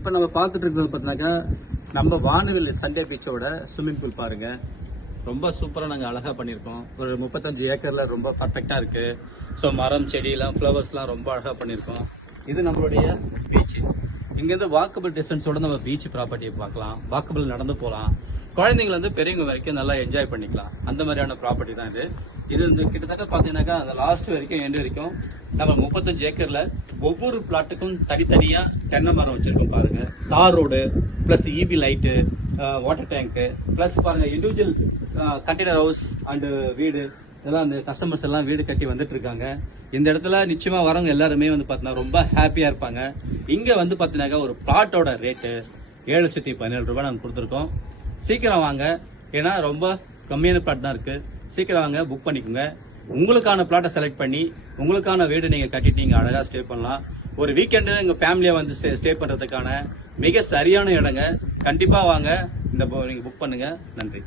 இப்போ நம்ம பார்த்துட்டு இருக்கிறது பார்த்தீங்கன்னாக்கா நம்ம வானவில் சண்டே பீச்சோட ஸ்விம்மிங் பூல் பாருங்க. ரொம்ப சூப்பராக நாங்கள் அழகாக பண்ணியிருக்கோம். ஒரு 35 ஏக்கர்ல ரொம்ப பர்ஃபெக்டாக இருக்கு. ஸோ மரம் செடியெல்லாம் ஃப்ளவர்ஸ்லாம் ரொம்ப அழகாக பண்ணியிருக்கோம். இது நம்மளுடைய பீச். இங்கேருந்து வாக்கபிள் டிஸ்டன்ஸோட நம்ம பீச் ப்ராப்பர்ட்டியை பார்க்கலாம். வாக்கபிள் நடந்து போகலாம். குழந்தைங்க வந்து பெரியவங்க வரைக்கும் நல்லா என்ஜாய் பண்ணிக்கலாம். அந்த மாதிரியான ப்ராப்பர்ட்டி தான் இது. இது வந்து கிட்டத்தட்ட பார்த்தீங்கன்னாக்கா அந்த லாஸ்ட் வரைக்கும் எண்டு வரைக்கும் நம்ம 35 ஏக்கர்ல ஒவ்வொரு பிளாட்டுக்கும் தனித்தனியா தென்னை மரம் வச்சிருக்கோம் பாருங்க. தார் road plus EB light, water tank plus பாருங்க இண்டிவிஜுவல் கண்டெய்னர் ஹவுஸ் அண்ட் வீடு இதெல்லாம் அந்த கஸ்டமர்ஸ் எல்லாம் வீடு கட்டி வந்துட்டு இருக்காங்க. இந்த இடத்துல நிச்சயமா வரவங்க எல்லாருமே வந்து பாத்தீங்கன்னா ரொம்ப ஹாப்பியா இருப்பாங்க. இங்க வந்து பாத்தீங்கன்னாக்கா ஒரு பிளாட்டோட ரேட்டு 7,17 ரூபாய் நாங்க கொடுத்துருக்கோம். சீக்கிரம் வாங்க, ஏன்னா ரொம்ப கம்மியான பிளாட் தான் இருக்கு. சீக்கிரம் வாங்க, புக் பண்ணிக்கோங்க. உங்களுக்கான பிளாட்டை செலக்ட் பண்ணி உங்களுக்கான வீடு நீங்க கட்டிட்டு நீங்க அழகா ஸ்டே பண்ணலாம். ஒரு வீக்கெண்டு எங்க ஃபேமிலியா வந்து ஸ்டே பண்றதுக்கான மிக சரியான இடங்க. கண்டிப்பா வாங்க, இந்த நீங்க புக் பண்ணுங்க. நன்றி.